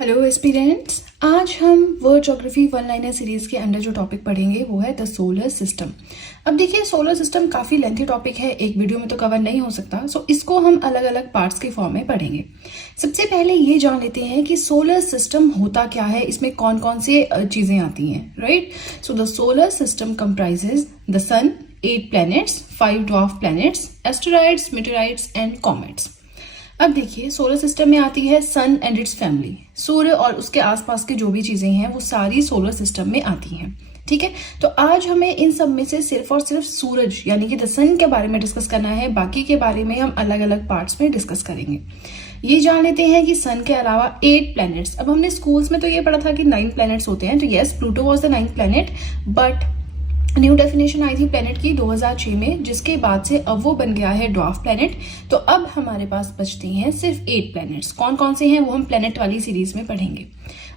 Hello aspirants, आज हम world geography one liner series के अंडर जो टॉपिक पढ़ेंगे वो है द सोलर सिस्टम। अब देखिए, सोलर सिस्टम काफी लेंथी टॉपिक है, एक वीडियो में तो कवर नहीं हो सकता, सो इसको हम अलग अलग पार्ट्स के फॉर्म में पढ़ेंगे। सबसे पहले ये जान लेते हैं कि सोलर सिस्टम होता क्या है, इसमें कौन कौन से चीजें आती हैं, right. So the solar system comprises the sun, 8 planets, 5 dwarf planets, asteroids, meteorites and comets। अब देखिए, सोलर सिस्टम में आती है सन एंड इट्स फैमिली, सूर्य और उसके आसपास की जो भी चीजें हैं वो सारी सोलर सिस्टम में आती हैं, ठीक है। तो आज हमें इन सब में से सिर्फ और सिर्फ सूरज यानी कि द सन के बारे में डिस्कस करना है, बाकी के बारे में हम अलग अलग पार्ट्स में डिस्कस करेंगे। ये जान लेते हैं कि सन के अलावा 8 planets, अब हमने स्कूल्स में तो ये पढ़ा था कि 9 planets होते हैं, तो yes, Pluto was the 9th planet, but new definition आई थी प्लेनेट की 2006 में, जिसके बाद से अब वो बन गया है ड्वार्फ प्लेनेट। तो अब हमारे पास बचते हैं सिर्फ 8 प्लैनेट्स। कौन कौन से हैं वो हम प्लेनेट वाली सीरीज में पढ़ेंगे।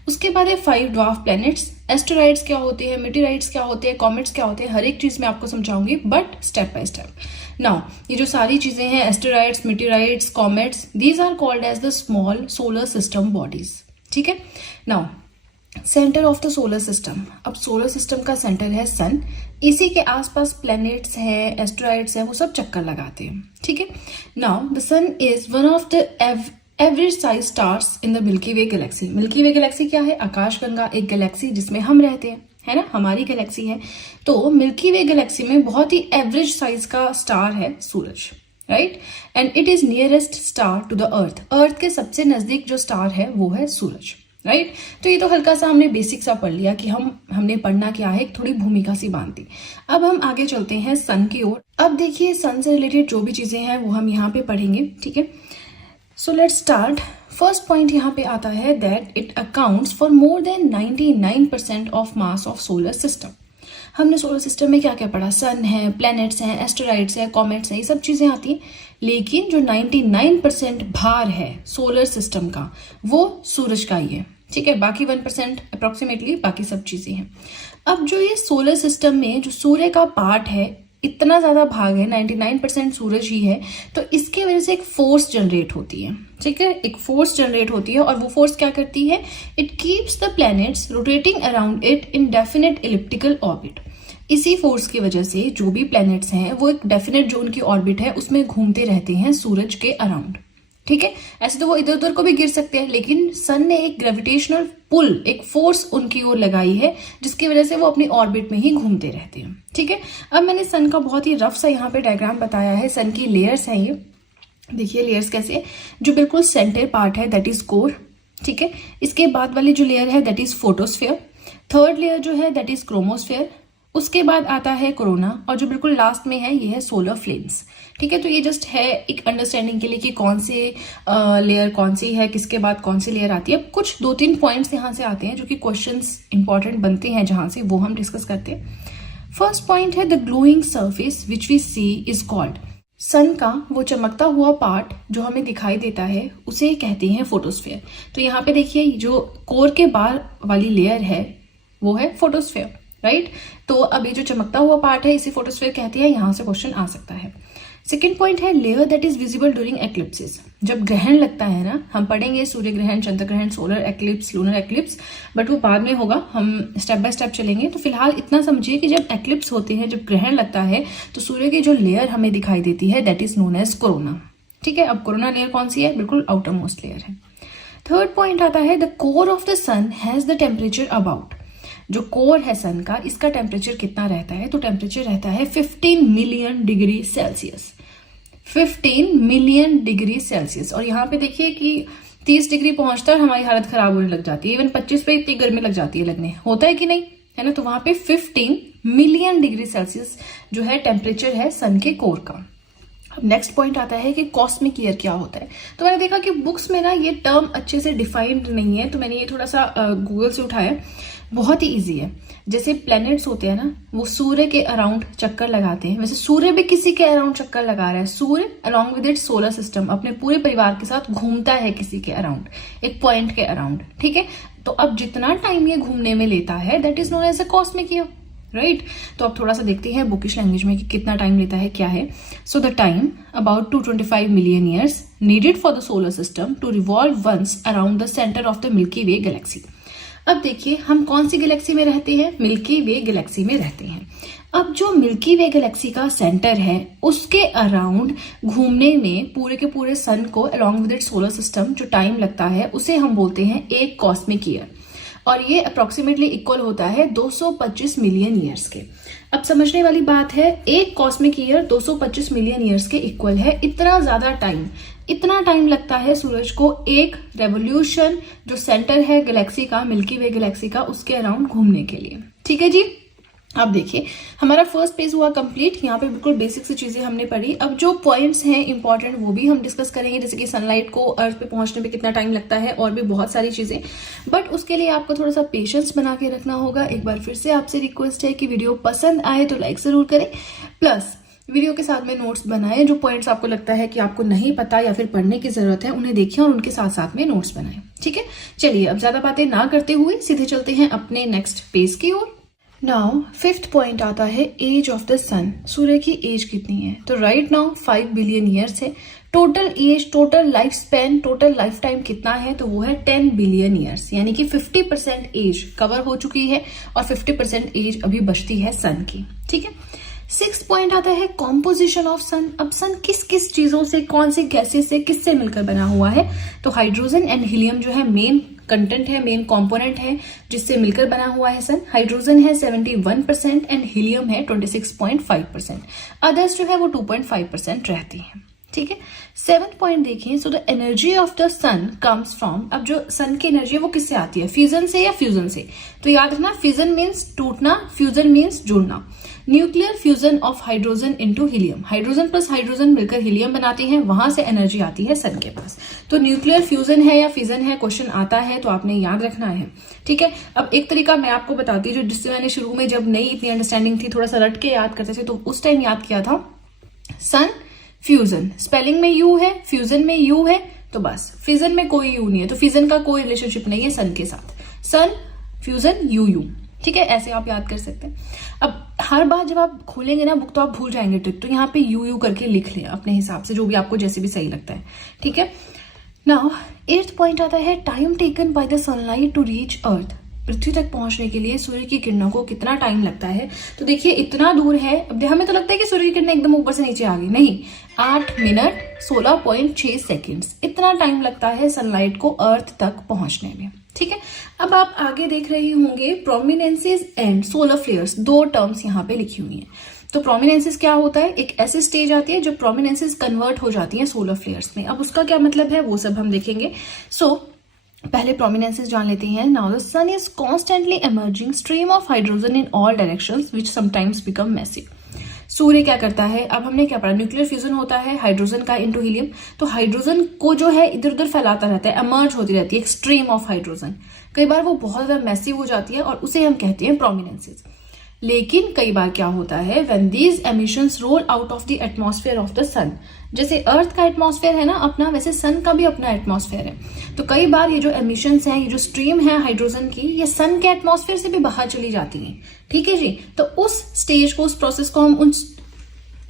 उसके बाद है 5 ड्वार्फ प्लैनेट्स। एस्टेरॉइड्स क्या होते हैं, मेटेराइट्स क्या होते हैं, कॉमेट्स क्या होते हैं, हर एक चीज मैं आपको समझाऊंगी, but step by step. Now ये जो सारी चीजें हैं, asteroids, meteorites, comets, these are called as the small solar system bodies, ठीक है। Now centre of the solar system, अब सोलर सिस्टम का सेंटर है सन, इसी के आसपास प्लैनेट्स है, एस्टेरॉइड्स है, वो सब चक्कर लगाते हैं, ठीक है। Now the sun is one of the average size stars in the milky way galaxy. Milky way galaxy क्या है? आकाशगंगा, एक गैलेक्सी जिसमें हम रहते हैं, है ना, हमारी गैलेक्सी है। तो मिल्की वे गैलेक्सी में बहुत ही एवरेज साइज का स्टार है सूरज, right, and it is nearest star to the earth. Earth के सबसे नजदीक जो स्टार है वो है सूरज, राइट। तो ये तो हल्का सा हमने बेसिक सा पढ़ लिया कि हमने पढ़ना क्या है, एक थोड़ी भूमिका सी बांधी। अब हम आगे चलते हैं सन की ओर। अब देखिए, सन से रिलेटेड जो भी चीजें हैं वो हम यहाँ पे पढ़ेंगे, ठीक है। So let's start. First point यहाँ पे आता है that it accounts for more than 99% of mass of solar system. हमने सोलर सिस्टम में क्या क्या पढ़ा? सन है, प्लैनेट्स हैं, एस्टेरॉइड्स है, कॉमेट्स है, ये सब चीजें आती हैं, लेकिन जो 99% भार है सोलर सिस्टम का वो सूरज का ही है, ठीक है। बाकी 1% अप्रोक्सीमेटली बाकी सब चीजें हैं। अब जो ये सोलर सिस्टम में जो सूर्य का पार्ट है, इतना ज्यादा भाग है, 99% सूरज ही है, तो इसके वजह से एक फोर्स जनरेट होती है, ठीक है। एक फोर्स जनरेट होती है, और वो फोर्स क्या करती है? It keeps the planets rotating around it in definite elliptical orbit. इसी फोर्स की वजह से जो भी प्लैनेट्स हैं वो एक डेफिनेट जो उनकी ऑर्बिट है उसमें घूमते रहते हैं सूरज के अराउंड, ठीक है। ऐसे तो वो इधर उधर को भी गिर सकते हैं, लेकिन सन ने एक ग्रेविटेशनल पुल, एक फोर्स उनकी ओर लगाई है, जिसकी वजह से वो अपनी ऑर्बिट में ही घूमते रहते हैं, ठीक है। अब मैंने सन का बहुत ही रफ सा यहाँ पे डायग्राम बताया है। सन की लेयर्स हैं ये, देखिए लेयर्स कैसे, जो बिल्कुल सेंटर पार्ट है दैट इज कोर, ठीक है। इसके बाद वाली जो लेयर है that is photosphere. Third layer जो है दैट इज क्रोमोस्फेयर। उसके बाद आता है कोरोना, और जो बिल्कुल लास्ट में है ये है सोलर फ्लेम्स, ठीक है। तो ये जस्ट है एक अंडरस्टैंडिंग के लिए कि कौन से लेयर कौन सी है, किसके बाद कौन सी लेयर आती है। कुछ 2-3 पॉइंट्स यहाँ से आते हैं जो कि क्वेश्चंस इंपॉर्टेंट बनते हैं, जहां से वो हम डिस्कस करते हैं। फर्स्ट पॉइंट है the glowing surface which we see is called. Sun का वो चमकता हुआ पार्ट जो हमें दिखाई देता है उसे कहते हैं फोटोस्फेयर। तो यहाँ पे देखिए, जो कोर के बाहर वाली लेयर है वो है फोटोस्फेयर, राइट। तो अब ये जो चमकता हुआ पार्ट है इसे फोटोस्फेयर कहते हैं, यहां से क्वेश्चन आ सकता है। सेकेंड पॉइंट है layer that is visible during eclipses. जब ग्रहण लगता है ना, हम पढ़ेंगे सूर्य ग्रहण, चंद्र ग्रहण, solar eclipse, lunar eclipse, but वो बाद में होगा, हम स्टेप बाय स्टेप चलेंगे। तो फिलहाल इतना समझिए कि जब एक्लिप्स होते हैं, जब ग्रहण लगता है, तो सूर्य की जो लेयर हमें दिखाई देती है that is known as corona, ठीक है। अब कोरोना लेयर कौन सी है? बिल्कुल आउटर मोस्ट लेयर है। थर्ड पॉइंट आता है the core of the sun has the temperature about. जो कोर है सन का, इसका टेम्परेचर कितना रहता है? तो टेम्परेचर रहता है 15 million degree Celsius, 15 million degree Celsius. और यहाँ पे देखिए कि 30 डिग्री पहुंचता है हमारी हालत खराब होने लग जाती है, इवन 25 पे इतनी गर्मी लग जाती है लगने, होता है कि नहीं, है ना। तो वहां पे 15 मिलियन डिग्री सेल्सियस जो है टेम्परेचर है सन के कोर का। अब नेक्स्ट पॉइंट आता है कि कॉस्मिक ईयर क्या होता है। तो मैंने देखा कि बुक्स में ना ये टर्म अच्छे से डिफाइंड नहीं है, तो मैंने ये थोड़ा सा गूगल से उठाया, बहुत ही इजी है। जैसे प्लैनेट्स होते हैं ना, वो सूर्य के अराउंड चक्कर लगाते हैं, वैसे सूर्य भी किसी के अराउंड चक्कर लगा रहा है। सूर्य along with it solar system अपने पूरे परिवार के साथ घूमता है किसी के अराउंड, एक पॉइंट के अराउंड, ठीक है। तो अब जितना टाइम ये घूमने में लेता है that is known as a cosmic year, right. तो अब थोड़ा सा देखते हैं बुकिश लैंग्वेज में कि कितना टाइम लेता है, क्या है। So the time about 225 million years needed for the solar system to revolve once around the centre of the milky way galaxy. अब देखिए हम कौन सी गैलेक्सी में रहते हैं, मिल्की वे गैलेक्सी में रहते हैं। अब जो मिल्की वे गैलेक्सी का सेंटर है उसके अराउंड घूमने में पूरे के पूरे सन को along with its solar system जो टाइम लगता है उसे हम बोलते हैं 1 कॉस्मिक ईयर, और ये अप्रोक्सीमेटली इक्वल होता है 225 मिलियन ईयर्स के। अब समझने वाली बात है, 1 कॉस्मिक ईयर 225 मिलियन ईयर्स के इक्वल है। इतना टाइम लगता है सूरज को एक रेवोल्यूशन जो सेंटर है गैलेक्सी का, मिल्की वे गैलेक्सी का, उसके अराउंड घूमने के लिए। ठीक है जी। अब देखिए हमारा फर्स्ट पेज हुआ कंप्लीट। यहाँ पे बिल्कुल बेसिक सी चीजें हमने पढ़ी। अब जो पॉइंट्स हैं इंपॉर्टेंट वो भी हम डिस्कस करेंगे, जैसे कि सनलाइट को अर्थ पे पहुंचने पे कितना टाइम लगता है और भी बहुत सारी चीजें। बट उसके लिए आपको थोड़ा सा पेशेंस बना के रखना होगा। एक बार फिर से आपसे रिक्वेस्ट है कि वीडियो पसंद आए तो लाइक जरूर करें, प्लस वीडियो के साथ में नोट्स बनाएं। जो पॉइंट्स आपको लगता है कि आपको नहीं पता या फिर पढ़ने की जरूरत है उन्हें देखिए और उनके साथ साथ में नोट्स बनाएं। ठीक है, चलिए अब ज्यादा बातें ना करते हुए सीधे चलते हैं अपने नेक्स्ट पेज की ओर। नाउ 5th पॉइंट आता है एज ऑफ द सन। सूर्य की एज कितनी है? तो राइट नाउ 5 बिलियन ईयर्स है। Total age, total lifespan, total lifetime कितना है? तो वो है 10 बिलियन ईयर्स, यानी कि 50% एज कवर हो चुकी है और 50% एज अभी बचती है सन की। ठीक है। 6th पॉइंट आता है कॉम्पोजिशन ऑफ सन। अब सन किस किस चीजों से, कौन से गैसेस से, किससे मिलकर बना हुआ है? तो हाइड्रोजन एंड हीलियम जो है मेन कंटेंट है, मेन कंपोनेंट है जिससे मिलकर बना हुआ है सन। हाइड्रोजन है 71% एंड हीलियम है 26.5%। अदर्स जो है वो 2.5% रहती है। ठीक है। 7th पॉइंट देखिए, so the energy of the sun comes from. अब जो सन की एनर्जी है वो किससे आती है? फ्यूजन से या फ्यूजन से? तो याद रखना, फ्यूजन मीन्स टूटना, फ्यूजन मीन्स जुड़ना। Nuclear fusion of hydrogen into helium, hydrogen plus hydrogen मिलकर हीलियम बनाती हैं, वहां से एनर्जी आती है सन के पास। तो न्यूक्लियर फ्यूजन है या फिजन है, क्वेश्चन आता है तो आपने याद रखना है। ठीक है। अब एक तरीका मैं आपको बताती हूँ, जो जिससे मैंने शुरू में जब नई इतनी अंडरस्टैंडिंग थी थोड़ा सा रट के याद करते थे, तो उस टाइम याद किया था सन फ्यूजन, स्पेलिंग में यू है, फ्यूजन में यू है, तो बस फिजन में कोई यू नहीं है, तो फिजन का कोई रिलेशनशिप नहीं है सन के साथ। सन फ्यूजन यू। ठीक है, ऐसे आप याद कर सकते हैं। अब हर बार जब आप खोलेंगे ना बुक तो आप भूल जाएंगे ट्रिक, तो यहाँ पे यू करके लिख लें अपने हिसाब से, जो भी आपको जैसे भी सही लगता है। ठीक है। नाउ 8th पॉइंट आता है time taken by the sunlight to reach earth. पृथ्वी तक पहुंचने के लिए सूर्य की किरणों को कितना टाइम लगता है? तो देखिए इतना दूर है। अब हमें तो लगता है कि सूर्य की किरणें एकदम ऊपर से नीचे आ गई, नहीं, 8 मिनट 16.6 सेकेंड्स, इतना टाइम लगता है सनलाइट को अर्थ तक पहुंचने में। ठीक है। अब आप आगे देख रहे होंगे प्रोमिनेंसेस एंड सोलर फ्लेयर्स, 2 टर्म्स यहाँ पे लिखी हुई हैं। तो प्रोमिनेंसेस क्या होता है? एक ऐसी स्टेज आती है जब प्रोमिनेंसेस कन्वर्ट हो जाती हैं सोलर फ्लेयर्स में। अब उसका क्या मतलब है वो सब हम देखेंगे। सो पहले प्रोमिनेंसेस जान लेते हैं। Now the sun is constantly emerging stream of hydrogen in all directions which sometimes become massive. सूर्य क्या करता है? अब हमने क्या पढ़ा, न्यूक्लियर फ्यूजन होता है हाइड्रोजन का इनटू हीलियम, तो हाइड्रोजन को जो है इधर उधर फैलाता रहता है, एमर्ज होती रहती है एक स्ट्रीम ऑफ हाइड्रोजन। कई बार वो बहुत ज्यादा मैसिव हो जाती है और उसे हम कहते हैं प्रोमिनेंसेस। लेकिन कई बार क्या होता है, when these emissions roll out of the atmosphere of the sun, जैसे अर्थ का एटमॉस्फेयर है ना अपना, वैसे सन का भी अपना एटमॉस्फेयर है। तो कई बार ये जो एमिशंस हैं, ये जो स्ट्रीम है हाइड्रोजन की, ये सन के एटमॉस्फेयर से भी बाहर चली जाती हैं। ठीक है जी। तो उस स्टेज को, उस प्रोसेस को हम, उन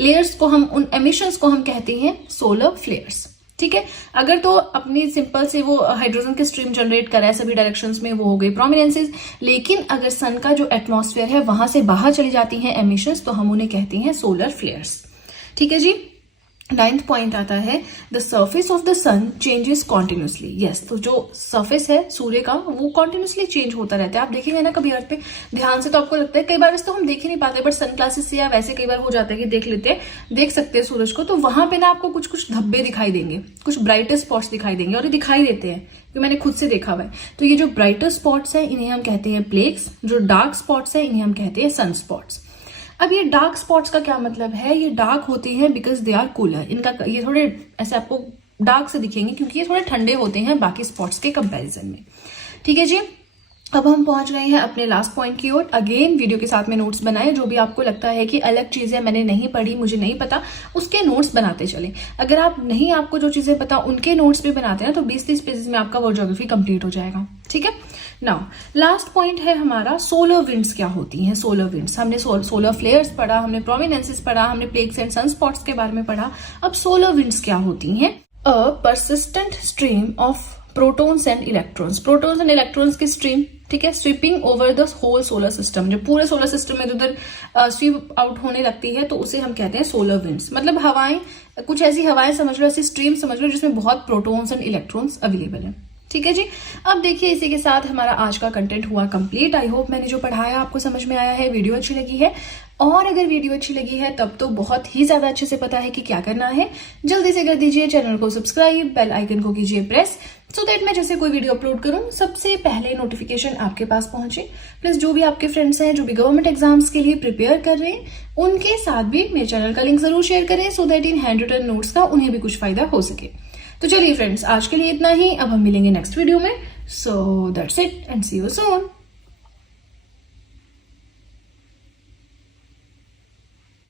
लेयर्स को हम, उन एमिशंस को हम कहते हैं सोलर फ्लेयर्स। ठीक है। अगर तो अपनी सिंपल से वो हाइड्रोजन के स्ट्रीम जनरेट कर रहा है सभी डायरेक्शंस में, वो हो गई प्रोमिनेंसेस। लेकिन अगर सन का जो एटमॉस्फेयर है वहां से बाहर चली जाती हैं एमिशंस, तो हम उन्हें कहते हैं सोलर फ्लेयर्स। ठीक है जी। 9th पॉइंट आता है the surface of the sun changes continuously. Yes, तो जो सर्फेस है सूर्य का वो कॉन्टिन्यूसली चेंज होता रहता है। आप देखेंगे ना कभी अर्थ पे ध्यान से, तो आपको लगता है, कई बार वैसे तो हम देख ही नहीं पाते, बट सन ग्लासेस से या वैसे कई बार हो जाता है कि देख सकते हैं सूरज को, तो वहां पे ना आपको कुछ कुछ धब्बे दिखाई देंगे, कुछ ब्राइटर स्पॉट्स दिखाई देंगे, और ये दिखाई देते हैं क्योंकि मैंने खुद से देखा हुआ है। तो ये जो ब्राइटर स्पॉट्स है इन्हें हम कहते हैं प्लेक्स, जो डार्क स्पॉट्स है इन्हें हम कहते हैं सन स्पॉट्स। अब ये डार्क स्पॉट्स का क्या मतलब है? ये डार्क होते हैं बिकॉज दे आर कूलर। इनका ये थोड़े ऐसे आपको डार्क से दिखेंगे क्योंकि ये थोड़े ठंडे होते हैं बाकी स्पॉट्स के कंपैरिजन में। ठीक है जी। अब हम पहुंच गए हैं अपने लास्ट पॉइंट की ओर। अगेन वीडियो के साथ में नोट्स बनाए, जो भी आपको लगता है कि अलग चीजें मैंने नहीं पढ़ी, मुझे नहीं पता, उसके नोट्स बनाते चले। अगर आपको जो चीजें पता उनके नोट्स भी बनाते हैं ना, तो 20-30 पेजेस में आपका वर्ल्ड ज्योग्राफी कंप्लीट हो जाएगा। ठीक है। नाउ लास्ट पॉइंट है हमारा सोलर विंड्स क्या होती हैं। सोलर विंड्स हमने सोलर फ्लेयर्स पढ़ा, हमने प्रोमिनेंसेस पढ़ा, हमने प्लेग्स एंड सनस्पॉट्स के बारे में पढ़ा। अब सोलर विंड्स क्या होती हैं? A persistent stream of protons and electrons, protons and electrons की स्ट्रीम, ठीक है, sweeping over the whole solar system, जो पूरे सोलर सिस्टम में उधर स्वीप आउट होने लगती है तो उसे हम कहते हैं सोलर विंड्स। मतलब हवाएं, कुछ ऐसी हवाएं समझ लो, ऐसी स्ट्रीम समझ लो जिसमें बहुत प्रोटॉन्स एंड इलेक्ट्रॉन्स अवेलेबल है। ठीक है जी। अब देखिए इसी के साथ हमारा आज का कंटेंट हुआ कंप्लीट। आई होप मैंने जो पढ़ाया आपको समझ में आया है, वीडियो अच्छी लगी है। और अगर वीडियो अच्छी लगी है तब तो बहुत ही ज्यादा अच्छे से पता है कि क्या करना है। जल्दी से कर दीजिए चैनल को सब्सक्राइब, बेल आइकन को कीजिए प्रेस, सो दैट मैं जैसे कोई वीडियो अपलोड करूं सबसे पहले नोटिफिकेशन आपके पास पहुंचे। प्लस जो भी आपके फ्रेंड्स हैं जो भी गवर्नमेंट एग्जाम्स के लिए प्रिपेयर कर रहे हैं उनके साथ भी मेरे चैनल का लिंक जरूर शेयर करें, so that in handwritten notes का उन्हें भी कुछ फायदा हो सके। तो चलिए फ्रेंड्स, आज के लिए इतना ही। अब हम मिलेंगे नेक्स्ट वीडियो में। So that's it and see you soon.